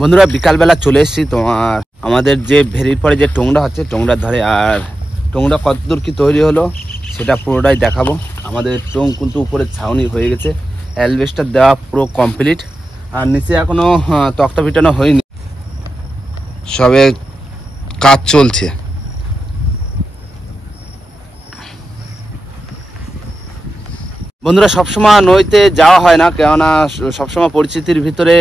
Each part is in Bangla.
বন্ধুরা বিকালবেলা চলে এসেছি তোমার আমাদের যে ভেরির পরে যে টোংরা হচ্ছে টোংরার ধারে। আর টোংরা কতদূর কি তৈরি হলো সেটা পুরোটাই দেখাবো। আমাদের টোং কিন্তু উপরে ছাউনি হয়ে গেছে, অ্যালবেস্টার দেওয়া পুরো কমপ্লিট, আর নিচে এখনো তক্তা পিটানো হয়নি, সবে কাজ চলছে। বন্ধুরা সবসময় নদীতে যাওয়া হয় না, কেননা সবসময় পরিস্থিতির ভিতরে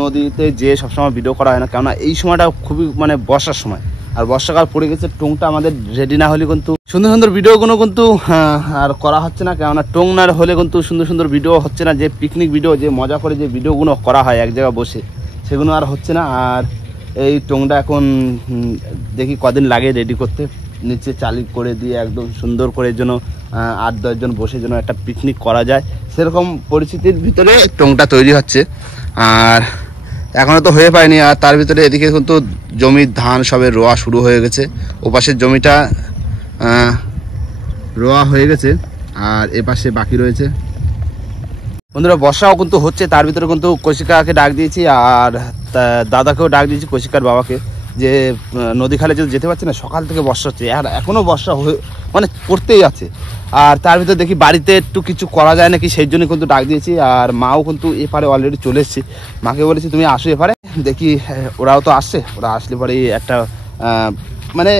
নদীতে যেয়ে সবসময় ভিডিও করা হয় না, কেননা এই সময়টা খুবই মানে বর্ষার সময়, আর বর্ষাকাল পড়ে গেছে। টোংটা আমাদের রেডি না হলে কিন্তু সুন্দর সুন্দর ভিডিওগুলো কিন্তু আর করা হচ্ছে না, কেননা টোং না হলে কিন্তু সুন্দর সুন্দর ভিডিও হচ্ছে না। যে পিকনিক ভিডিও, যে মজা করে যে ভিডিওগুলো করা হয় এক জায়গায় বসে, সেগুলো আর হচ্ছে না। আর এই টোংটা এখন দেখি কদিন লাগে রেডি করতে, নিচে চালি করে দিয়ে একদম সুন্দর করে যেন 8-10 জন বসে যেন একটা পিকনিক করা যায়, সেরকম পরিস্থিতির ভিতরে টোংটা তৈরি হচ্ছে। আর এখনও তো হয়ে পায়নি। আর তার ভিতরে এদিকে কিন্তু জমির ধান সবে রোয়া শুরু হয়ে গেছে, ওপাশের জমিটা রোয়া হয়ে গেছে আর এপাশে বাকি রয়েছে। বন্ধুরা বর্ষাও কিন্তু হচ্ছে, তার ভিতরে কিন্তু কৌশিকাকে ডাক দিয়েছি আর দাদাকেও ডাক দিয়েছি, কৌশিকার বাবাকে, যে নদী খালে যদি যেতে পারছি না, সকাল থেকে বর্ষা হচ্ছে আর এখনও বর্ষা মানে পড়তেই আছে। আর তার ভিতরে দেখি বাড়িতে একটু কিছু করা যায় নাকি, সেই জন্য কিন্তু ডাক দিয়েছি। আর মাও কিন্তু এপারে অলরেডি চলে এসেছি, মাকে বলেছি তুমি আসো এপারে, দেখি ওরাও তো আসছে, ওরা আসলে পরে একটা মানে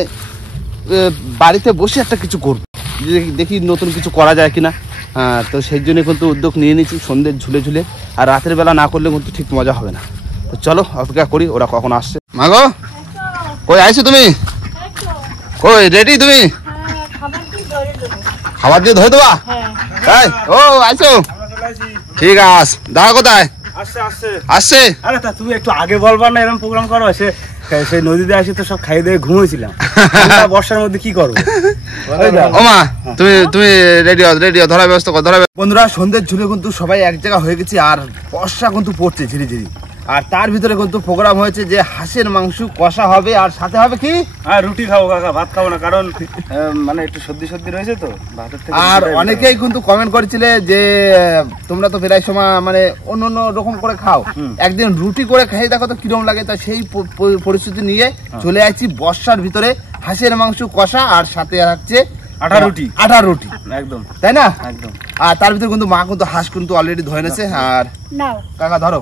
বাড়িতে বসে একটা কিছু করবো, দেখি নতুন কিছু করা যায় কিনা। তো সেই জন্য কিন্তু উদ্যোগ নিয়ে নিয়েছি, সন্ধ্যে ঝুলে ঝুলে, আর রাতের বেলা না করলে কিন্তু ঠিক মজা হবে না। তো চলো অপেক্ষা করি ওরা কখন আসছে। মাগো কই আইছো তুমি? কই রেডি তুমি? খাবার দিয়ে ধরে দেবা? হ্যাঁ। ও আইছো, ঠিক আছে। দাদা কোথায়? আসছে। আরে তা তুমি একটু আগে বলবা না, এরকম প্রোগ্রাম করো। সেই নদীতে আসি তো সব খাইয়ে দিয়ে ঘুমিয়েছিলাম, বর্ষার মধ্যে কি করবো। ওমা তুমি রেডি হও, ধরার ব্যবস্থা কর। বন্ধুরা সন্ধ্যের ঝুলে কিন্তু সবাই এক জায়গা হয়ে গেছি, আর বর্ষা কিন্তু পড়ছে ঝিরি ঝিরি। আর তার ভিতরে কিন্তু প্রোগ্রাম হয়েছে যে হাঁসের মাংস কষা হবে, আর সাথে হবে কি? রুটি খাবো কাকা, ভাত খাবো না, কারণ মানে একটু সর্দি রয়েছে তো ভাতের থেকে। আর অনেকেই কিন্তু কমেন্ট করেছিলে যে তোমরা তো প্রায় সময় মানে অন্য রকম করে খাও, একদিন রুটি করে খাই দেখো তো কিরকম লাগে। তা সেই পরিস্থিতি নিয়ে চলে আসছি বর্ষার ভিতরে, হাঁসের মাংস কষা আর সাথে হচ্ছে আটা রুটি একদম, তাই না? একদম। আর তার ভিতরে কিন্তু মা কিন্তু হাঁস কিন্তু অলরেডি ধরে নেছে। আর কাকা ধরো,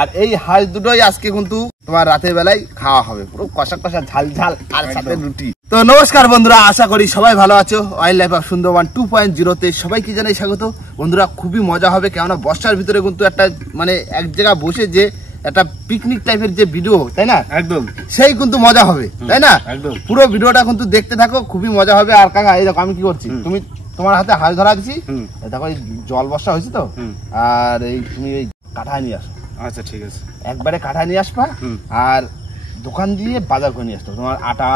আর এই হাঁস দুটোই আজকে কিন্তু তোমার রাতের বেলায় খাওয়া হবে, পুরো কষা কষা ঝাল ঝাল আর সাথে রুটি। তো নমস্কার বন্ধুরা, আশা করি সবাই ভালো আছো। ওয়াইল্ড লাইফ অফ সুন্দরবন 2.0 সবাইকে জানাই স্বাগত। বন্ধুরা খুবই মজা হবে, কেননা বর্ষার ভিতরে কিন্তু একটা মানে এক জায়গা বসে যে একটা পিকনিক টাইপের যে ভিডিও, তাই না? একদম, সেই কিন্তু মজা হবে, তাই না? একদম, পুরো ভিডিওটা কিন্তু দেখতে থাকো, খুবই মজা হবে। আর কাকা এই দেখো আমি কি করছি, তুমি তোমার হাতে হাঁস ধরা দিছি, দেখো জল বর্ষা হয়েছে তো, আর এই তুমি এই কাঠা নিয়ে আসো। আচ্ছা ঠিক আছে, একবারে কাঠা নিয়ে আসবা, আর দোকান দিয়ে বাজার করে নিয়ে আসতো, তোমার আটা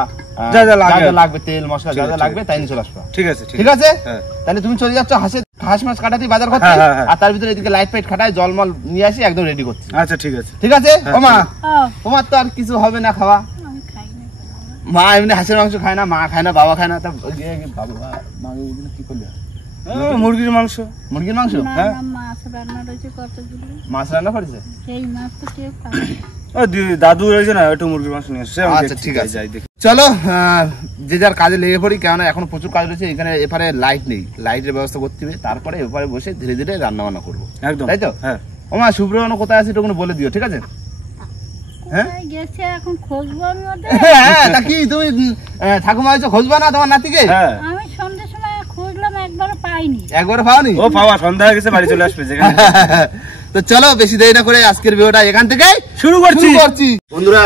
যা লাগবে, তেল মশলা যা যা লাগবে তাই নিয়ে চলে আসবা। ঠিক আছে, ঠিক আছে। তাহলে তুমি চলে যাচ্ছ হাঁস মাছ কাটা দিয়ে বাজার করতে, আর তার ভিতরে এদিকে লাইট ফাইট খাটায় জলমল নিয়ে আসি, একদম রেডি করছি। আচ্ছা ঠিক আছে, ঠিক আছে। ওমা তোমার তো আর কিছু হবে না খাওয়া, মা এমনি হাঁসের মাংস খায় না, মা খায় না, বাবা খায় না, তা কি করলে? মুরগির মাংস। মুরগির মাংস? হ্যাঁ, মাছ রান্না করেছে, দাদু রয়েছে না, একটু মুরগির মাংস নিয়ে আসছে। আচ্ছা ঠিক আছে, চলো যে যার কাজে লেগে পড়ি, কেননা এখনো প্রচুর কাজ রয়েছে। এখানে এপারে লাইট নেই, লাইটের ব্যবস্থা করতে হবে, তারপরে এপারে বসে ধীরে ধীরে রান্না বান্না করবো, একদম, তাই তো? হ্যাঁ। ওমা শুভ্রবানু কোথায় আছে একটু বলে দিও, ঠিক আছে? তুমি ঠাকুমা হয়েছে, খোঁজবা না তোমার নাতিকে? একবার পাওনি? ও পাওয়া সন্ধ্যা হয়ে গেছে, বাড়ি চলে আসবে। তো চলো বেশি দেরি না করে আজকের ভিডিওটা এখান থেকে শুরু করছি। বন্ধুরা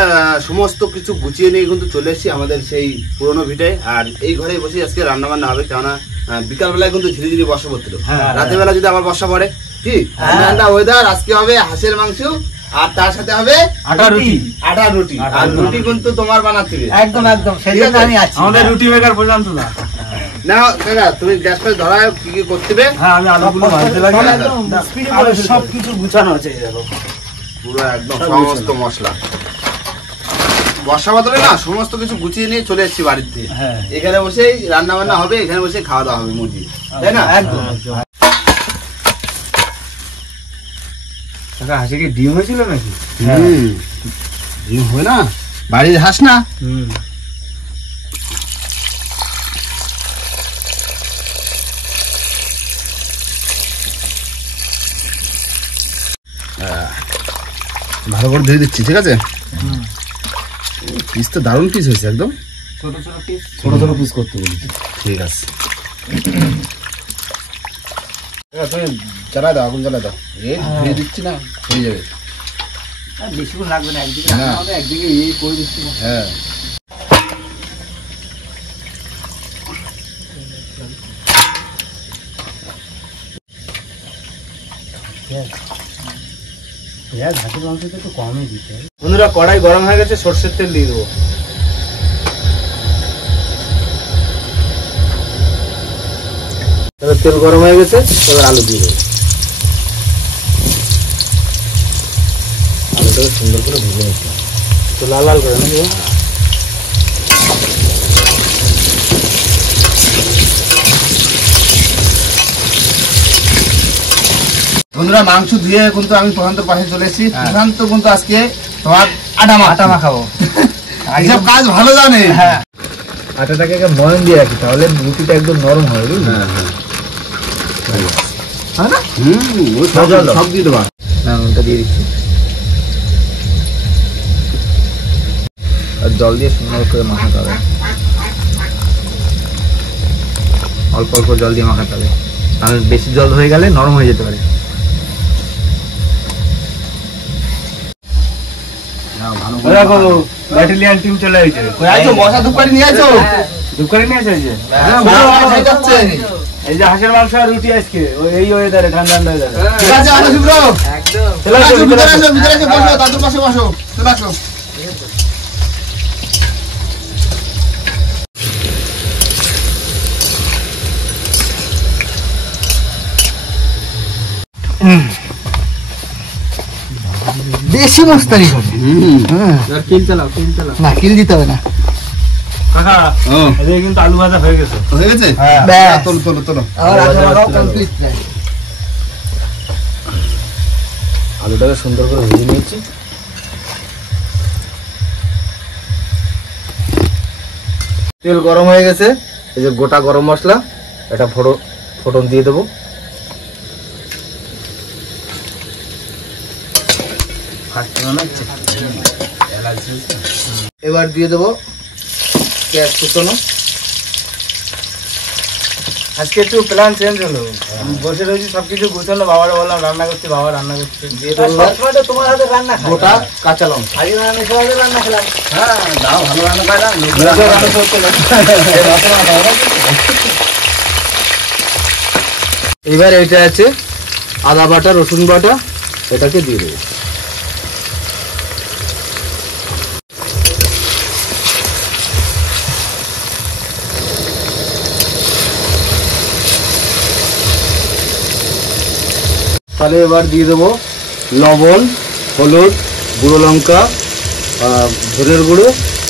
সমস্ত কিছু গুছিয়ে নিয়ে কিন্তু চলে এসেছি আমাদের সেই পুরোনো ভিটায়, আর এই ঘরে বসে আজকে রান্না বান্না হবে, কেননা বিকাল বেলায় কিন্তু ধীরে ধীরে বর্ষা পড়ছিল, রাতের বেলা যদি আবার বর্ষা পড়ে কি ঠান্ডা ওয়েদার। আজকে হবে হাঁসের মাংস, আর তার সাথে হবে আটা রুটি। আর রুটি কিন্তু তোমার বানাতে হবে, একদম একদম, সেই জন্য আমি আছি। আমাদের রুটি মেকার পর্যন্ত না না কাকা, তুমি গ্যাস করে ধরায় কি কি করতে হবে? হ্যাঁ, আমি আলুগুলো ভাজতে লাগি, সব কিছু গুছানো আছে, দেখো পুরো একদম সমস্ত মশলা। বর্ষা বদলে না সমস্ত কিছু গুছিয়ে নিয়ে চলে এসেছি বাড়িতে, এখানে বসেই রান্না বান্না হবে, এখানে বসে খাওয়া দাওয়া হবে মুরগি, তাই না? একদম। কাকা হাঁসে কি ডিম হয়েছিল নাকি? ডিম হয় না, বাড়ির হাঁস না। ভালো করে ধুয়ে দিচ্ছি, ঠিক আছে? পিস তো দারুণ পিস হয়েছে একদম। ছোট ছোট পিস করতে বলেছি। ঠিক আছে, তুমি জ্বালা দাও, আগুন জ্বালা দাও। এই ধুয়ে দিচ্ছি না, হয়ে যাবে। বেশিক্ষণ লাগবে না, একদিকে না। একদিকে করে দিচ্ছি। হ্যাঁ, পেঁয়াজ হাঁসের মাংসটা একটু কমই দিতে হবে। বন্ধুরা, কড়াই গরম হয়ে গেছে, সর্ষের তেল দিয়ে দেবো। তেল গরম হয়ে গেছে, এবার আলু দিয়ে দেবো। আলুটাকে সুন্দর করে ভেজে নিতে হবে, তো লাল লাল করে নেবো। বন্ধুরা, মাংস ধুয়ে কিন্তু আমি প্রশান্তর পাশে চলে এসেছি। প্রশান্ত কিন্তু আজকে তোমার আটা মাখাবো। এইসব কাজ ভালো জানে। হ্যাঁ, আটাটাকে ময়ন দিয়ে রাখি, তাহলে রুটিটা একদম নরম হয়। হ্যাঁ, না সব দিয়ে দেবা। নুনটা দিয়ে দিচ্ছি, আর জল দিয়ে সুন্দর করে মাখাতে হবে। অল্প অল্প জল দিয়ে মাখাতে হবে, আর বেশি জল হয়ে গেলে নরম হয়ে যেতে পারে। ব্যাটালিয়ান টিম চলে এসেছে। বসা ধূপকাঠি নিয়ে আছো? ধূপকাঠি নিয়ে এসেছে। এই যে হাঁসের মাংস আর রুটি আজকে এই ওয়েদারে, ঠান্ডা ওয়েদারে। ঠিক আছে, আলো শুভ্র, ভিতরে আসো, বসো, দাদুর পাশে বসো, চলে আসো। বেশি মস্তানি হবে না, কিল দিতে হবে না। কাকা, এদিকে কিন্তু আলু ভাজা হয়ে গেছে। হয়ে গেছে? ব্যাস। তোলো তোলো তোলো। আলুটাকে সুন্দর করে ভেজে নিয়েছি। তেল গরম হয়ে গেছে, এই যে গোটা গরম মশলা, এটা ফোড়ন দিয়ে দেবো। এবার দিয়ে দেবো পেঁয়াজ কুচনো। আজকে একটু প্ল্যান চেঞ্জ হলো, বসে রয়েছি সবকিছু গুছানো, বাবারে বললাম রান্না করতে, বাবা রান্না করতে। দিয়ে দেবো তোমার হাতে রান্না গোটা কাঁচা লঙ্কা। রান্না খেলাম। হ্যাঁ, দাও, ভালো রান্না পায় না। এবার এটা আছে আদা বাটা, রসুন বাটা, এটাকে দিয়ে দেবো। তাহলে এবার দিয়ে দেবো লবণ, হলুদ, গুঁড়ো লঙ্কা, ধনের গুঁড়ো,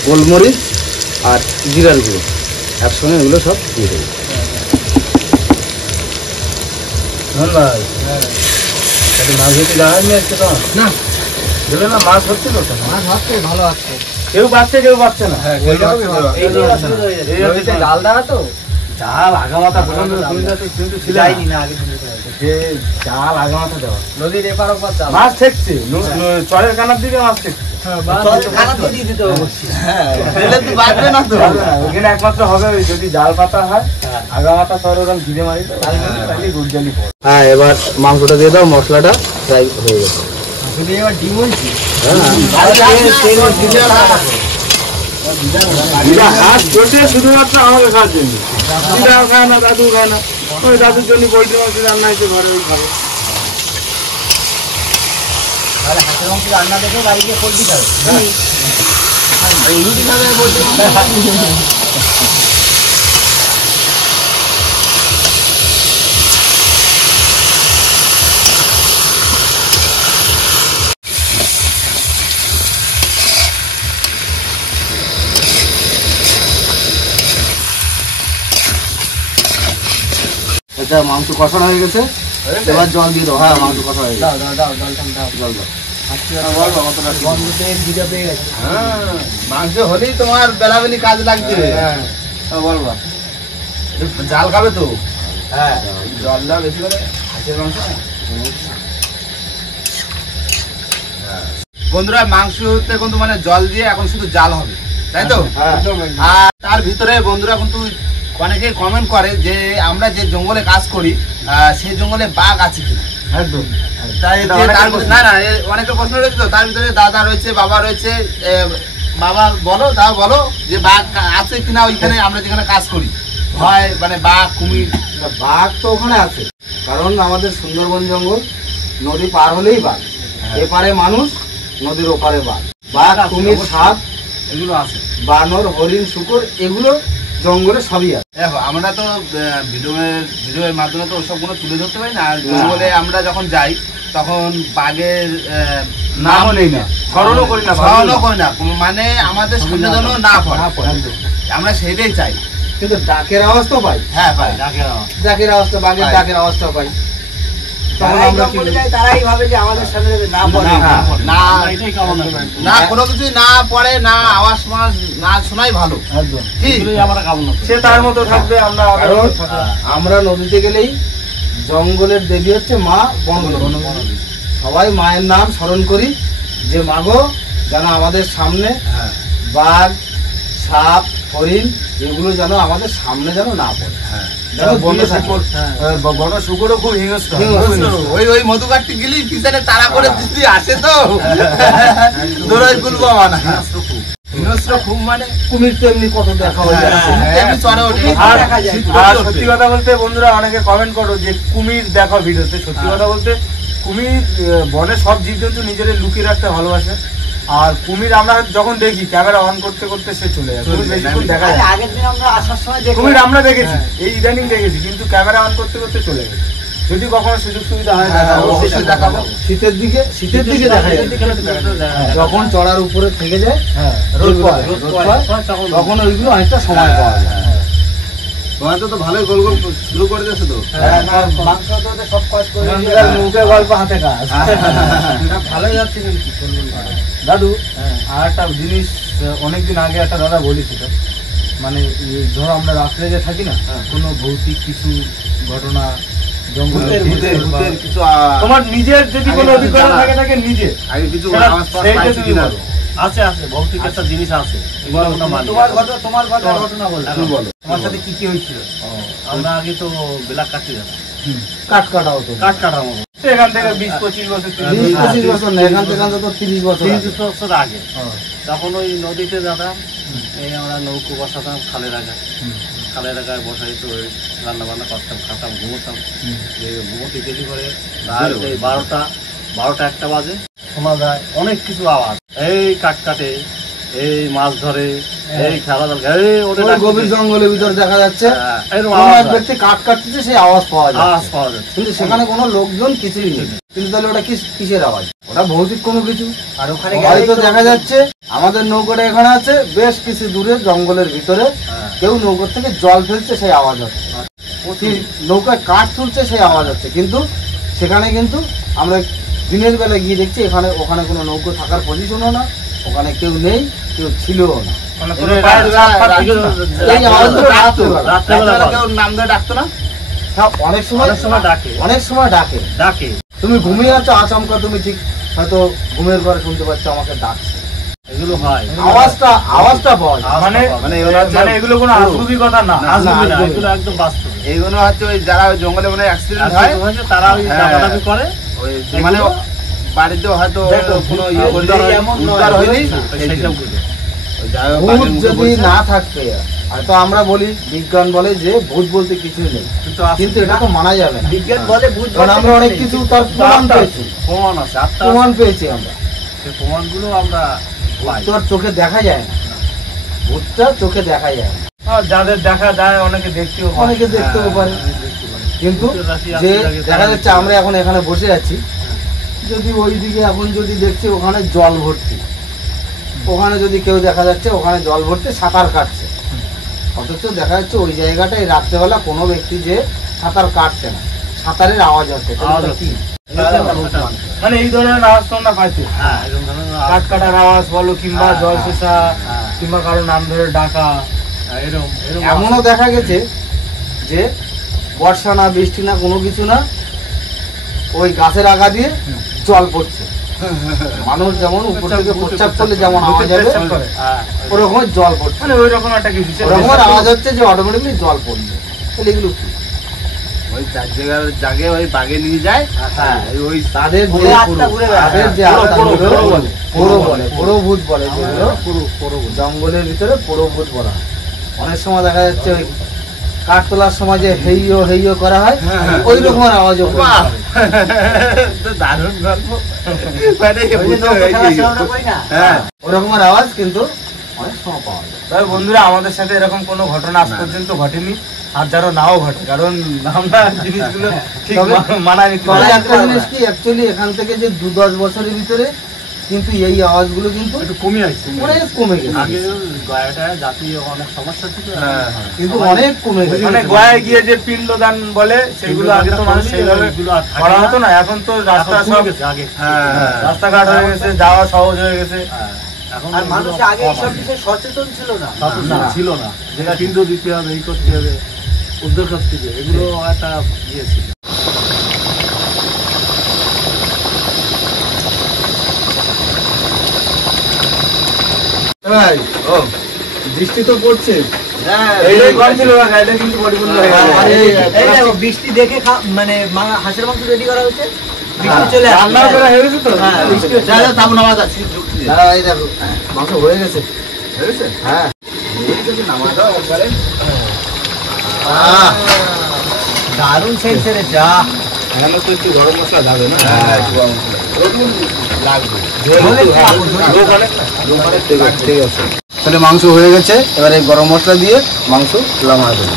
গোলমরিচ আর জিরার গুঁড়ো, একসঙ্গে এগুলো সব দিয়ে দেবো। ভাই, মাছ ধরতে যাওয়া নিয়ে আসছে তো না, গেলে না, মাছ হচ্ছে তো, মাছ হচ্ছে, ভালো আছে। কেউ পাচ্ছে কেউ পাচ্ছে না। জাল দেওয়া তো, জাল আগামাথা পর্যন্ত যাইনি না আগে। সে জাল আগামাথা দেওয়া, নদীর এপার ওপার জাল। মাছ ঠেকছে, চরের কানার দিকে মাছ ঠেকছে। ওখানে একমাত্র হবে যদি জাল পাতা হয়, আগামাথা চর ওরকম ঘিরে মারি, তাহলে গুড়জালি পড়ে। হ্যাঁ, এবার মাংসটা দিয়ে দাও, মশলাটা ফ্রাই হয়ে গেছে। এবার ডিম হয়েছি। হাত বসে শুধুমাত্র আমাকে খাওয়ার জন্য, দিদাও খায় না, দাদু খায় না, ওই দাদুর জন্য পোল্ট্রি মাছ রান্না হয়েছে ঘরে, ওই ঘরে। তাহলে হাঁসের মাংস রান্না দেখে বাড়ি গিয়ে পোল্ট্রি খাবে। এটা মাংস কষানো হয়ে গেছে, এবার জল দিয়ে দাও। হ্যাঁ মাংস কথা হয়ে গেছে। দাও দাও দাও জলটা দাও। জল দাও। বল কতটা গন্ধতে ভিজে পেয়ে গেছে। হ্যাঁ, মাংস হলেই তোমার বেলাবেলি কাজ লাগছে। হ্যাঁ বল বা। একটু জাল খাবে তো, হ্যাঁ জল দাও বেশি করে হাঁসের মাংস। বন্ধুরা মাংসতে কিন্তু মানে জল দিয়ে এখন শুধু জাল হবে, তাই তো? হ্যাঁ আর তার ভিতরে বন্ধুরা কিন্তু অনেকে কমেন্ট করে যে আমরা যে জঙ্গলে কাজ করি সেই জঙ্গলে বাঘ আছে কিনা। একদম। তাই যে তার ভিতরে- না না অনেকের প্রশ্ন রয়েছে, তো তার ভিতরে দাদা রয়েছে, বাবা রয়েছে। বাবা বলো, তাও বলো যে বাঘ আছে কিনা ওইখানে আমরা যেখানে কাজ করি, হয় মানে বাঘ কুমির। বাঘ তো ওখানে আছে, কারণ আমাদের সুন্দরবন জঙ্গল, নদী পার হলেই বাঘ, এপারে মানুষ, নদীর ওপারে বাঘ। বাঘ, কুমির, সাপ, এগুলো আছে। বানর, হরিণ, শূকর, এগুলো জঙ্গলে সবই আছে। দেখো আমরা তো ভিডিওর মাধ্যমে তো ওসবগুলো তুলে ধরতে পারি না। আর জঙ্গলে আমরা যখন যাই তখন বাঘের নামও নেই না, স্মরণও করি না, স্মরণও করি না, মানে আমাদের সামনে যেন না পড়ে, আমরা সেটাই চাই। কিন্তু ডাকের আওয়াজ তো পাই। হ্যাঁ ভাই, ডাকের আওয়াজটা, বাঘের পাই। ডাকের আওয়াজটা পাই। তখন তারাই আমরা কি জঙ্গলে করি? যায়, তারাই ভাবে যে আমাদের সামনে যাতে না পড়ে। হ্যাঁ, না না কোনো কিছু না পড়ে, না আওয়াজ মাস না শোনাই ভালো। একদম। কি সে তার মতো থাকবে, আমরা কারণ আমরা নদীতে গেলেই জঙ্গলের দেবী হচ্ছে মা বনদেবী। সবাই মায়ের নাম স্মরণ করি যে মাগো যেন আমাদের সামনে বাঘ, সাপ, হরিণ এগুলো যেন আমাদের সামনে যেন না পড়ে। যেন দূরে থাকে। বড় শুকরও খুব হিংস্র। ওই মধুকারটি গেলি পিছনে তাড়া করে যদি আসে তো দৌড়াই গুলবো না। হিংস্র খুব মানে কুমির তো এমনি কত দেখা হয়ে যাচ্ছে। এমনি চড়ে ওঠে। আর দেখা যায়। আর সত্যি কথা বলতে বন্ধুরা অনেকে কমেন্ট করো যে কুমির দেখো ভিডিওতে। সত্যি কথা বলতে কুমির বনে সব জীবজন্তু নিজেদের লুকিয়ে রাখতে ভালোবাসে। আর কুমির আমরা যখন দেখি ক্যামেরা অন করতে করতে সে চলে যায়, কুমির বেশিক্ষণ দেখা যায় না। আগের দিন আমরা আসার সময় দেখি কুমির আমরা দেখেছি, এই ইদানিং দেখেছি, কিন্তু ক্যামেরা অন করতে করতে চলে গেছে। যদি কখনো সুযোগ সুবিধা হয় হ্যাঁ, দেখাবো, অবশ্যই দেখাবো। শীতের দিকে দেখা যায়। যখন চড়ার উপরে থেকে যায়, হ্যাঁ রোদ পায়, তখন ওইগুলো অনেকটা সময় পাওয়া যায়। তোমার তো ভালোই গোল গোল শুরু করে দিয়েছো তো। মাংস তো সব কাজ করে এখানকার মুখে গল্প হাতে কাজ। ভালোই যাচ্ছে কিন্তু দাদু আর একটা জিনিস অনেকদিন আগে একটা দাদা বলেছিল, মানে ধরো আমরা রাত্রে যে থাকি না, কোনো ভৌতিক কিছু ঘটনা জঙ্গলের ভূতের কিছু তোমার নিজের যদি কোনো অভিজ্ঞতা থাকে থাকে নিজে আগে কিছু সেটা- আওয়াজ পাওয়া সেইটা পাইছি তুমি কিনা? বলো। আছে আছে ভৌতিক একটা জিনিস আছে। তোমার ঘটনা বলো। তুমি বলো। তোমার সাথে কি কি হয়েছিল? আমরা আগে তো বেলা কাটি যেতাম, কাঠ কাটা হতো। কাঠ কাটার মতো এখান থেকে 20-25 বছর 20-25 বছর না, এখান থেকে অন্তত 30 বছর আগে। 30 বছর আগে। তখন ওই নদীতে যেতাম, এই আমরা নৌকো বসাতাম খালের আগায়, খালের আগায় বসাই তো ওই রান্না বান্না করতাম, খাতাম, ঘুমোতাম। এই ঘুমোতে দেরি করে রাত এই 12টা 1টা বাজে শোনা যায় অনেক কিছু আওয়াজ, এই কাঠ কাটে, এই মাছ ধরে, এই খেলাধুলা, এই ওটা ওই গভীর জঙ্গলের ভিতর দেখা যাচ্ছে এরকম কোনো আওয়াজ এক ব্যক্তি কাঠ কাটতেছে, সেই আওয়াজ পাওয়া আওয়াজ যাচ্ছে, পাওয়া যাচ্ছে। কিন্তু সেখানে কোনো লোকজন কিছুই নেই। কিন্তু তাহলে ওটা কিসের আওয়াজ? ওটা ভৌতিক কোনো কিছু। আর ওখানে হয়তো দেখা যাচ্ছে আমাদের নৌকাটা এখানে আছে, বেশ কিছু দূরে জঙ্গলের ভিতরে কেউ নৌকার থেকে জল ফেলছে, সেই আওয়াজ হচ্ছে। কি নৌকায় কাঠ তুলছে, সেই আওয়াজ হচ্ছে। কিন্তু সেখানে কিন্তু আমরা দিনের বেলা গিয়ে দেখছি ওখানে কোনো নৌকো থাকার পজিশনও না, ওখানে কেউ নেই, কেউ ছিলও না। এই আওয়াজগুলো রাত্রেবেলা। রাত্রেবেলা কেউ নাম ধরে ডাকতো না? হ্যাঁ, অনেক সময় ডাকে। ডাকে তুমি ঘুমিয়ে আছো, আচমকা তুমি ঠিক হয়তো ঘুমের ঘরে শুনতে পাচ্ছ আমাকে ডাকছে, এগুলো হয়। আওয়াজটা পাওয়া যায়। মানে এগুলো হচ্ছে- মানে এগুলো কোনো আজগুবি কথা না। আজগুবি না, আজগুবি এগুলো একদম বাস্তব। এইগুলো হচ্ছে ওই যারা ওই জঙ্গলে মানে অ্যাক্সিডেন্ট হয়, হয়েছে তারা ওই হ্যাঁ। দাবাদাবি করে। ওই মানে বাড়িতেও হয়তো দেখো, কোনো উদ্ধার এমন নয়, উদ্ধার হয়নি, সেইসব গুলো। ওই যারা ভূত বাঘের মুখে যদি বলছে। না থাকতে, হয়তো আমরা বলি বিজ্ঞান বলে যে ভূত বলতে কিছুই নেই, কিন্তু এটা তো মানা যাবে না। বিজ্ঞান বলে বুঝ কারণ আমরা অনেক কিছু তার প্রমাণ পেয়েছি, প্রমাণ আছে, আত্মা প্রমাণ পেয়েছি আমরা। সেই প্রমাণগুলো আমরা পাই। তো আর চোখে দেখা যায় না, ভূতটা চোখে দেখা যায় না, যাদের দেখা যায় অনেকে দেখতেও পায়। অনেকে দেখতেও পারে। কিন্তু যে দেখা যাচ্ছে আমরা এখন এখানে বসে আছি, যদি ওইদিকে এখন যদি দেখছি ওখানে জল ভর্তি, ওখানে যদি কেউ দেখা যাচ্ছে ওখানে জল ভর্তি সাঁতার কাটছে, অথচ দেখা যাচ্ছে ওই জায়গাটায় রাত্রেবেলা কোনো ব্যক্তি যে সাঁতার কাটছে না, সাঁতারের আওয়াজ হচ্ছে, আওয়াজ কি মানে এই ধরনের আওয়াজ তোমরা পাইছো? হ্যাঁ, এরকম ধরনের আওয়াজ। কাঠ কাটার আওয়াজ বলো কিংবা হ্যাঁ, জল শেষা হ্যাঁ। কিংবা কারো নাম ধরে ডাকা। এরকম এমনও দেখা গেছে যে বর্ষা না বৃষ্টি না কোনো কিছু না, ওই গাছের আগা দিয়ে জল পড়ছে। মানুষ যেমন উপর থেকে প্রস্রাব করলে যেমন আওয়াজ হবে, হ্যাঁ, ওরকম জল পড়ছে। মানে ওই রকম একটা কিছু ওরকম আওয়াজ হচ্ছে যে অটোমেটিকলি জল পড়ছে। তাহলে এগুলো কি? ওই চার জায়গার জাগে ওই বাগে নিয়ে যায়। হ্যাঁ, ওই তাদের যে ওই আত্মা ঘুরে বেড়ায়। তাদের যে পোড়ো, আত্মাগুলো পোড়ো বলে। পোড়ো বলে, পোড়োভূত বলে যেগুলো, জঙ্গলের ভিতরে পোড়োভূত বলা হয়। অনেক সময় দেখা যাচ্ছে ওই কাঠ তোলার সময় যে হেইয়ো হেইয়ো করা হয়, ওই রকমের আওয়াজ বাহ! তো দারুণ গল্প। মানে ওই যে নৌকো খেলার সময় আমরা করি না? হ্যাঁ, ওই রকমের আওয়াজ কিন্তু অনেক সময় পাওয়া যায়। তবে বন্ধুরা আমাদের সাথে এরকম কোনো ঘটনা আজ পর্যন্ত ঘটেনি, আর যারা নাও ঘটে, কারণ আমরা জিনিসগুলো ঠিক তবে- মানায় নিতে তবে পারি। একটা জিনিস কি, অ্যাকচুয়ালি এখান থেকে যে 2-10 বছরের ভিতরে কিন্তু এই আওয়াজগুলো কিন্তু একটু কমে আসছে। অনেক কমে গেছে, আগে গয়াটা জাতীয় অনেক সমস্যা ছিল। হ্যাঁ। কিন্তু অনেক কমে গেছে। মানে গয়ায় গিয়ে যে পিণ্ডদান বলে সেগুলো আগে তো মানুষ সেইভাবে এগুলো আর থাকে করা না। হতো না, এখন তো রাস্তা এখন কমে সব গেছে আগে। হ্যাঁ। রাস্তাঘাট হয়ে গেছে, যাওয়া সহজ হয়ে গেছে। হ্যাঁ, এখন আর এগুলো মানুষ আগে কম এইসব আছে। বিষয়ে সচেতন ছিল না। সচেতন ছিল না, যেটা পিণ্ড দিতে হবে, এই করতে হবে, উদ্যোগ করতে হবে, এগুলো একটা ইয়ে ছিল। ভাই, বৃষ্টি তো পড়ছে। এইটাই কম ছিল না, এটা কিন্তু পরিপূর্ণ হয়ে গেছে। আরে, এই দেখো বৃষ্টি দেখে মানে হাঁসের মাংস রেডি করা হচ্ছে, বৃষ্টি চলে আসছে। রান্নাও করা হয়ে গেছে তো? হ্যাঁ, বৃষ্টি হচ্ছে। যা যা তাবন আওয়াজ আছে যুক্তি দে। দাঁড়াও, এই দেখো, মাংস হয়ে গেছে। হয়েছে? হ্যাঁ, এই যদি নামা দাও একবারে। দারুণ সেন্স রে, যা এখানে তো একটু গরম মশলা যাবে না? হ্যাঁ, একটু গরম মশলা। প্রথম লাগবে। লোক অনেক না? লোক অনেক ঠিক আছে, ঠিক আছে। তাহলে মাংস হয়ে গেছে, এবারে গরম মশলা দিয়ে মাংস নামায় দেবো।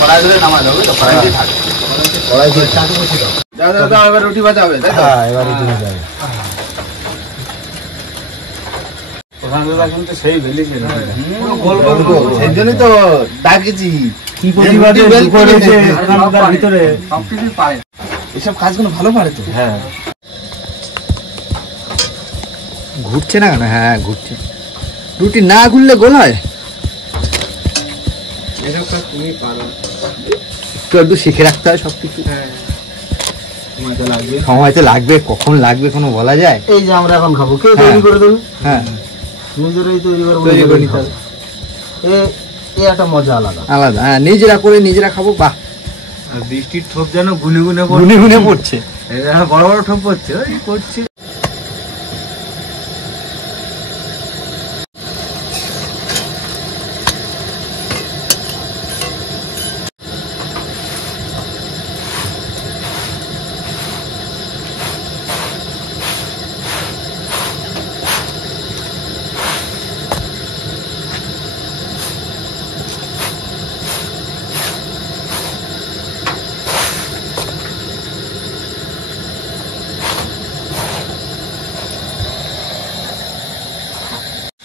কড়াই ধরে নামা যাবে তো, কড়াই দিয়ে থাকবে। কড়াই দিয়ে যা যা যা, এবার রুটি বাজাবে, তাই তো? হ্যাঁ, এবারে তুমি যাবে। ওখানটা কিন্তু সেই বেলিয়ে গেল। গোল গোল গোল। সেই জন্যই তো ডাকেছি। কি প্রতিবাদে করেছে এখানকার ভিতরে সবকিছু পারে। এসব কাজগুলো ভালো পারে তো। হ্যাঁ ঘুরছে না কেন? হ্যাঁ, ঘুরছে। রুটি না ঘুরলে গোল হয়? একটু একটু শিখে রাখতে হয় সবকিছু। সময় তো লাগবে, কখন লাগবে কোনো বলা যায়? এই যে আমরা এখন খাবো, কে তৈরি করে দেবে? হ্যাঁ, নিজেরাই তৈরি করে নিতে হবে। এ একটা মজা আলাদা আলাদা। হ্যাঁ, নিজেরা করে নিজেরা খাবো। বাহ, আর বৃষ্টির ঠোপ যেন গুনে গুনে গুনে গুনে পড়ছে। বড় বড় ঠোপ পড়ছে, ওই পড়ছে।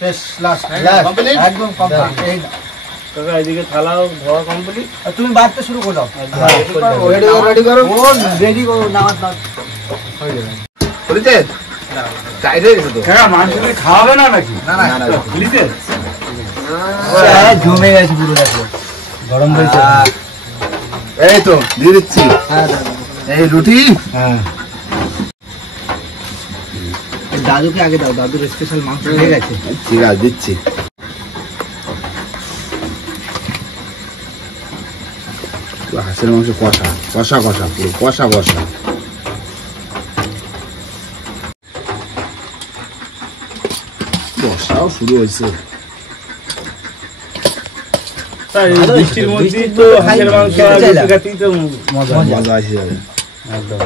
শেষ, লাস্ট Complete? একদম কমপ্লিট। এই কাকা এদিকে থালাও ধোয়া কমপ্লিট। আর তুমি বাড়তে শুরু করে দাও। রেডি করো। ও রেডি করো, নামাজ নাও। হয়েছে? টাইট হয়ে গেছে তো। কাকা মাংস কি খাওয়াবে না নাকি? না না না। বুঝলিতে? জমে গেছে পুরো, দেখো গরম হয়েছে। এই তো দিয়ে দিচ্ছি। এই রুটি। হ্যাঁ, দাদুকে আগে দাও, দাদুর স্পেশাল মাংস হয়ে গেছে। ঠিক আছে, দিচ্ছি। হাঁসের মাংস কষা কষা কষা, পুরো কষা কষা। বর্ষাও শুরু হয়েছে। তাই এই বৃষ্টির মধ্যেই তো হাঁসের মাংস আর রুটি খেতেই তো মজা। মজা আসে যাবে। একদম।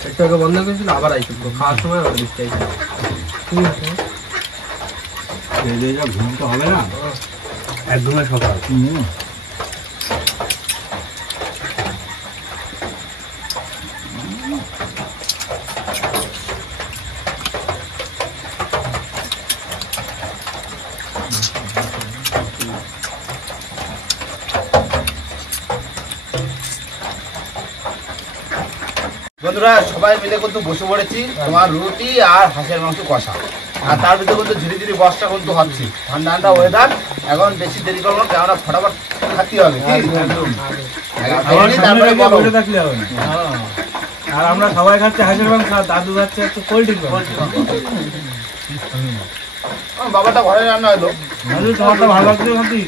একটু আগে বন্ধ করেছিল আবার আইছিল খাওয়ার সময় আবার দিতে আইছিল ঘুমতে হবে না একদমই সকাল বন্ধুরা সবাই মিলে কিন্তু বসে পড়েছি তোমার রুটি আর হাঁসের মাংস কষা আর তার ভিতরে কিন্তু ধীরে ধীরে বসটা কিন্তু হচ্ছে ঠান্ডা ঠান্ডা ওয়েদার এখন বেশি দেরি করবো না কেননা ফটাফট খাতে হবে তারপরে বসে থাকলে হবে না আর আমরা সবাই খাচ্ছি হাঁসের মাংস আর দাদু খাচ্ছে একটু কোল্ড বাবাটা ঘরে রান্না হলো তোমারটা ভালো লাগছে নাকি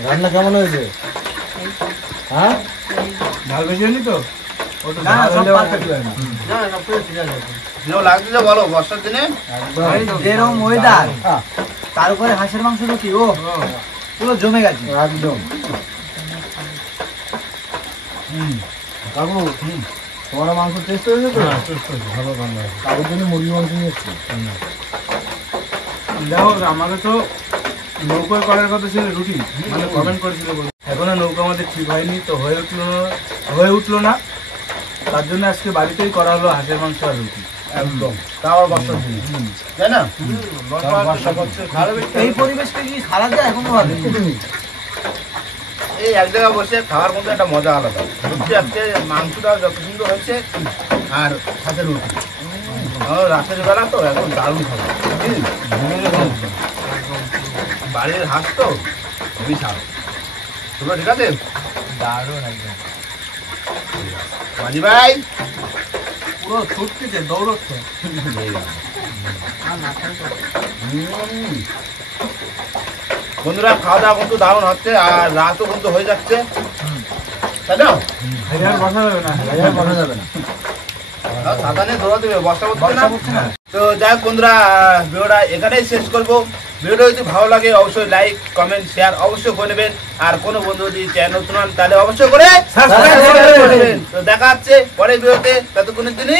রান্না কেমন হয়েছে হ্যাঁ ঝাল বেশি হয়নি তো লাগছে বলো বর্ষার দিনে যেরকম ওয়েদার তার উপরে হাঁসের মাংস রুটি ও পুরো জমে গেছে একদম কাকু তোমার মাংস টেস্ট হয়েছে তো ভালো রান্না কাকুর জন্য মুরগি মাংস নিয়ে এসছি দেখো আমাকে তো নৌকায় করার কথা ছিল রুটি মানে কমেন্ট করেছিল এখনো নৌকা আমাদের ঠিক হয়নি তো হয়ে উঠলো না তার জন্য আজকে বাড়িতেই করা হলো হাঁসের মাংস আর রুটি একদম তাও বর্ষার দিনে তাই না এই পরিবেশটা কি সারা যায় এখনো ভাবে এই এক জায়গায় বসে খাওয়ার মধ্যে একটা মজা আলাদা সত্যি আজকে মাংসটা যত সুন্দর হয়েছে আর সাথে রুটি রাতের বেলা তো একদম দারুণ খাবার বাড়ির হাঁস তো বিশাল তোমরা ঠিক আছে দারুণ একদম মাঝি ভাই পুরো ছুটতেছে দৌড়চ্ছে বন্ধুরা খাওয়া দাওয়া কিন্তু দারুণ হচ্ছে আর রাতও কিন্তু হয়ে যাচ্ছে তাই না বসা যাবে না সাতানে ধরা দেবে বর্ষা করছে না তো যাই হোক বন্ধুরা ভিডিওটা এখানেই শেষ করবো ভিডিওটা যদি ভালো লাগে অবশ্যই লাইক কমেন্ট শেয়ার অবশ্যই করে নেবেন আর কোনো বন্ধু যদি চ্যানেল নতুন হন তাহলে অবশ্যই করে সাবস্ক্রাইব করে নেবেন তো দেখা হচ্ছে পরের ভিডিওতে ততক্ষণের জন্য